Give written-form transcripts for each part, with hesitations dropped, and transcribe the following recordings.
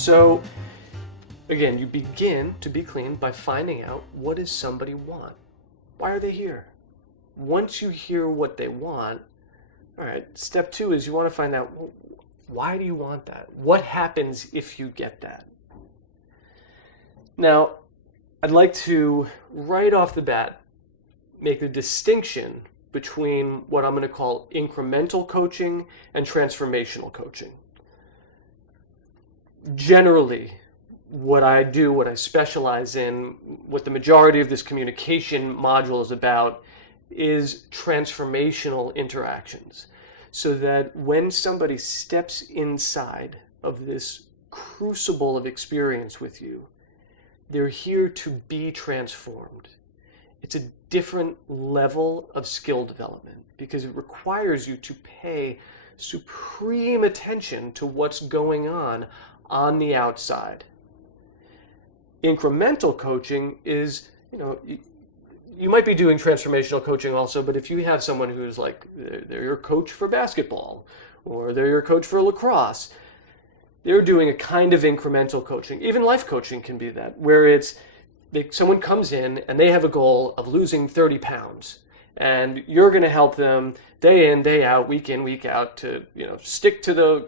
So again, you begin to be clean by finding out, what does somebody want? Why are they here? Once you hear what they want, all right, step 2 is you want to find out, well, why do you want that? What happens if you get that? Now, I'd like to, right off the bat, make a distinction between what I'm going to call incremental coaching and transformational coaching. Generally, what I do, what I specialize in, what the majority of this communication module is about, is transformational interactions. So that when somebody steps inside of this crucible of experience with you, they're here to be transformed. It's a different level of skill development because it requires you to pay supreme attention to what's going on the outside. Incremental coaching is, you might be doing transformational coaching also, but if you have someone who's like, they're your coach for basketball, or they're your coach for lacrosse, they're doing a kind of incremental coaching. Even life coaching can be that, where someone comes in and they have a goal of losing 30 pounds. And you're going to help them day in, day out, week in, week out to stick to the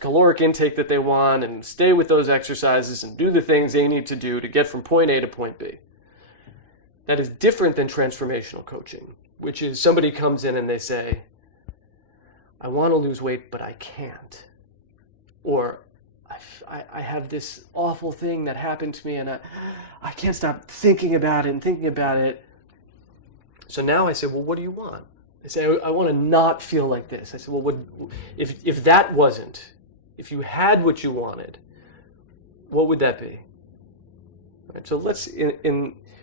caloric intake that they want and stay with those exercises and do the things they need to do to get from point A to point B. That is different than transformational coaching, which is somebody comes in and they say, I want to lose weight, but I can't. Or I have this awful thing that happened to me and I can't stop thinking about it. So now I say, well, what do you want? They say, I want to not feel like this. I said, well, if that wasn't, if you had what you wanted, what would that be? Right, so let's,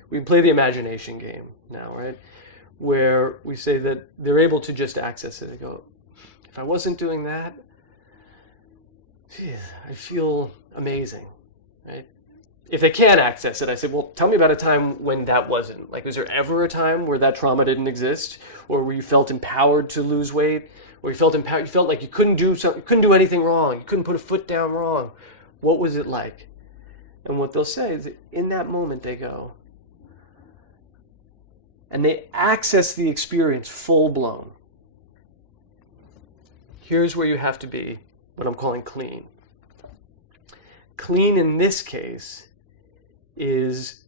we play the imagination game now, right? Where we say that they're able to just access it and go, if I wasn't doing that, geez, I'd feel amazing, right? If they can't access it, I said, well, tell me about a time when that wasn't. Like, was there ever a time where that trauma didn't exist? Or where you felt empowered to lose weight? Or you felt empowered, you felt like you couldn't do anything wrong. You couldn't put a foot down wrong. What was it like? And what they'll say is that in that moment they go, and they access the experience full blown. Here's where you have to be what I'm calling clean. Clean in this case is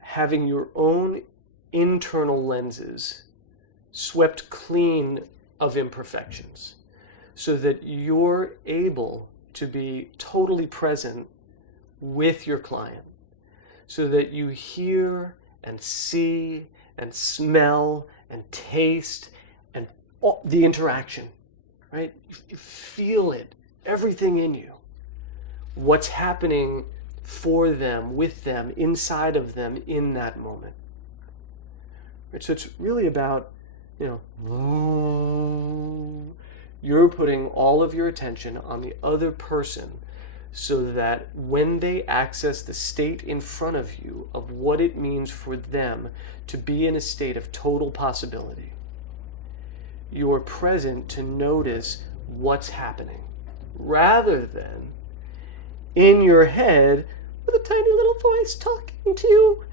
having your own internal lenses swept clean of imperfections so that you're able to be totally present with your client, so that you hear and see and smell and taste and the interaction, right? You feel it, everything in you. What's happening for them, with them, inside of them in that moment. Right? So it's really about, you're putting all of your attention on the other person so that when they access the state in front of you of what it means for them to be in a state of total possibility, you're present to notice what's happening rather than in your head with a tiny little voice talking to you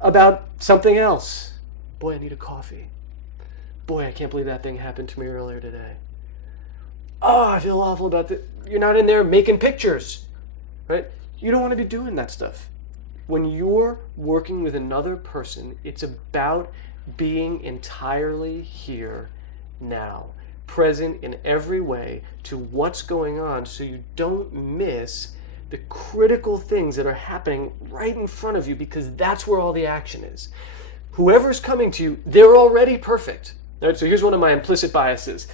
about something else. Boy, I need a coffee. Boy, I can't believe that thing happened to me earlier today. Oh, I feel awful about that. You're not in there making pictures, right? You don't want to be doing that stuff. When you're working with another person, it's about being entirely here now, present in every way to what's going on so you don't miss the critical things that are happening right in front of you, because that's where all the action is. Whoever's coming to you, they're already perfect. Right? So here's one of my implicit biases.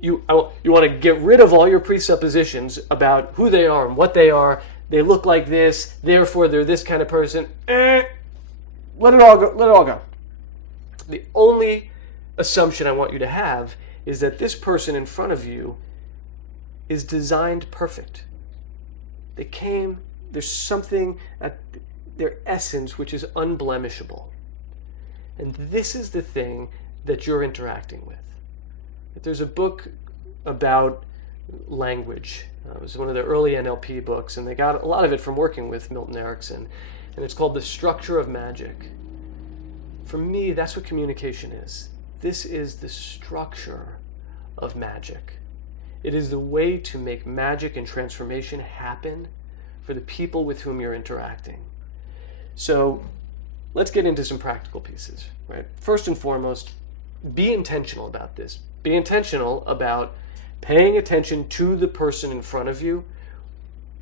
You want to get rid of all your presuppositions about who they are and what they are. They look like this, therefore they're this kind of person. Let it all go. The only assumption I want you to have is that this person in front of you is designed perfect. There's something at their essence which is unblemishable. And this is the thing that you're interacting with. There's a book about language It was one of the early NLP books, and they got a lot of it from working with Milton Erickson. And it's called The Structure of Magic. For me, that's what communication is. This is the structure of magic. It is the way to make magic and transformation happen for the people with whom you're interacting. So let's get into some practical pieces, right? First and foremost, be intentional about this. Be intentional about paying attention to the person in front of you,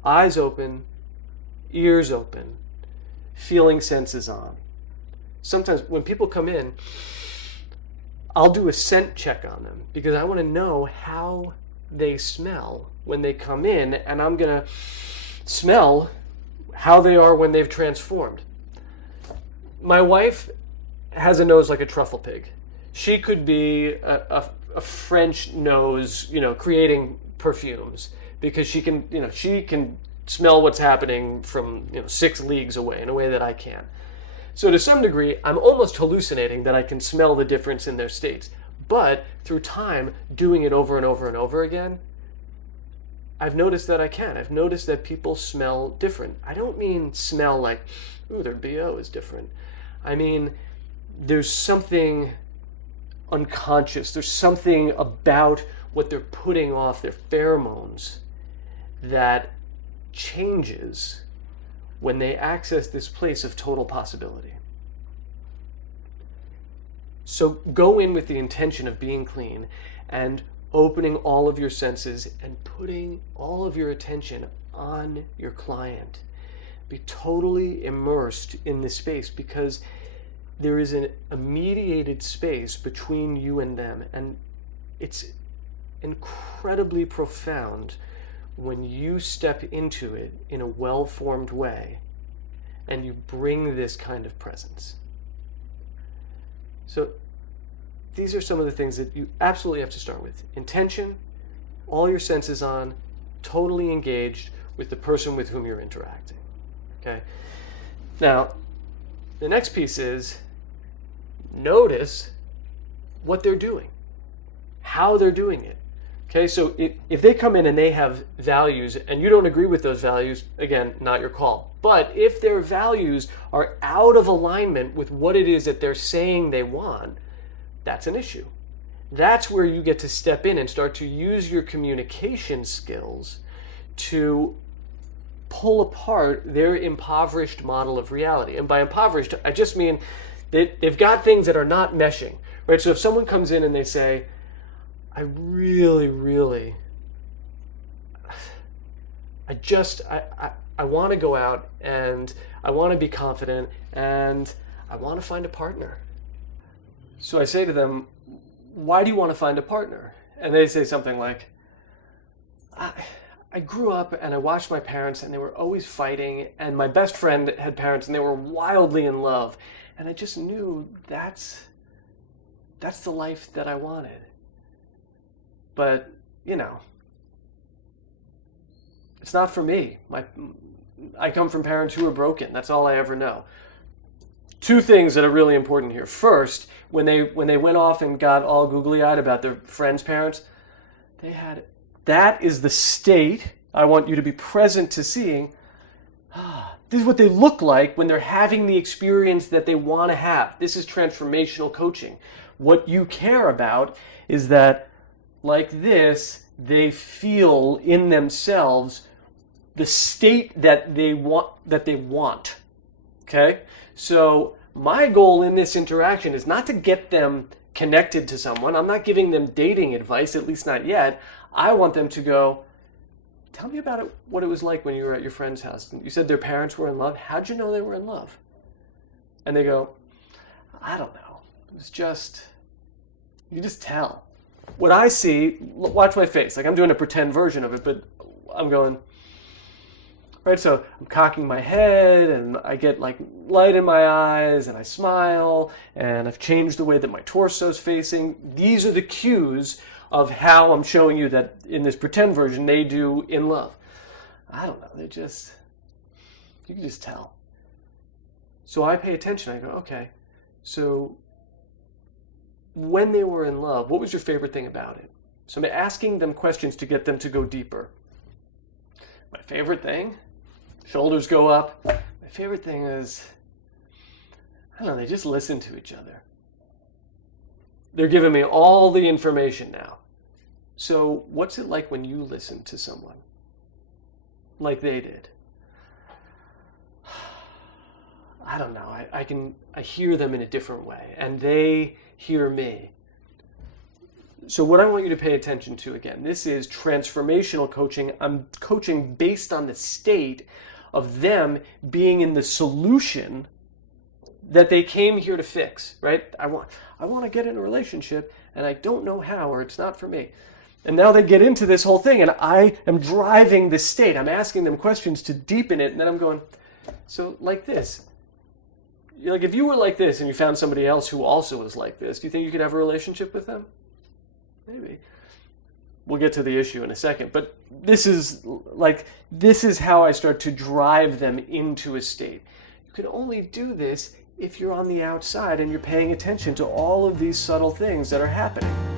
eyes open, ears open, feeling senses on. Sometimes when people come in, I'll do a scent check on them because I want to know how they smell when they come in, and I'm going to smell how they are when they've transformed. My wife has a nose like a truffle pig. She could be a French nose, creating perfumes because she can smell what's happening from 6 leagues away in a way that I can't. So to some degree, I'm almost hallucinating that I can smell the difference in their states. But through time, doing it over and over and over again, I've noticed that I can. I've noticed that people smell different. I don't mean smell like, ooh, their BO is different. I mean, there's something unconscious. There's something about what they're putting off, their pheromones, that changes when they access this place of total possibility. So go in with the intention of being clean and opening all of your senses and putting all of your attention on your client. Be totally immersed in this space because there is a mediated space between you and them, and it's incredibly profound when you step into it in a well-formed way and you bring this kind of presence. So these are some of the things that you absolutely have to start with. Intention, all your senses on, totally engaged with the person with whom you're interacting. Okay? Now, the next piece is notice what they're doing, how they're doing it. Okay, so if they come in and they have values and you don't agree with those values, again, not your call. But if their values are out of alignment with what it is that they're saying they want, that's an issue. That's where you get to step in and start to use your communication skills to pull apart their impoverished model of reality. And by impoverished, I just mean they've got things that are not meshing, right? So if someone comes in and they say, I really, I want to go out and I want to be confident and I want to find a partner. So I say to them, why do you want to find a partner? And they say something like, I grew up and I watched my parents and they were always fighting, and my best friend had parents and they were wildly in love. And I just knew that's the life that I wanted. But, it's not for me. I come from parents who are broken. That's all I ever know. 2 things that are really important here. First, when they went off and got all googly-eyed about their friends' parents, that is the state I want you to be present to seeing. This is what they look like when they're having the experience that they want to have. This is transformational coaching. What you care about is that, like this, they feel in themselves the state that they want. Okay? So my goal in this interaction is not to get them connected to someone. I'm not giving them dating advice, at least not yet. I want them to go, tell me about what it was like when you were at your friend's house. You said their parents were in love. How'd you know they were in love? And they go, I don't know. It was just, you just tell. What I see, watch my face. Like I'm doing a pretend version of it, but I'm going, right? So I'm cocking my head and I get like light in my eyes and I smile and I've changed the way that my torso's facing. These are the cues of how I'm showing you that in this pretend version they do in love. I don't know. You can just tell. So I pay attention. I go, okay, so when they were in love, what was your favorite thing about it? So I'm asking them questions to get them to go deeper. My favorite thing, shoulders go up. My favorite thing is, I don't know, they just listen to each other. They're giving me all the information now. So what's it like when you listen to someone like they did? I don't know. I hear them in a different way, and they hear me. So what I want you to pay attention to, again, this is transformational coaching. I'm coaching based on the state of them being in the solution that they came here to fix, right? I want to get in a relationship, and I don't know how, or it's not for me. And now they get into this whole thing, and I am driving the state. I'm asking them questions to deepen it, and then I'm going, so like this. Like if you were like this and you found somebody else who also was like this, do you think you could have a relationship with them? Maybe. We'll get to the issue in a second, but this is how I start to drive them into a state. You can only do this if you're on the outside and you're paying attention to all of these subtle things that are happening.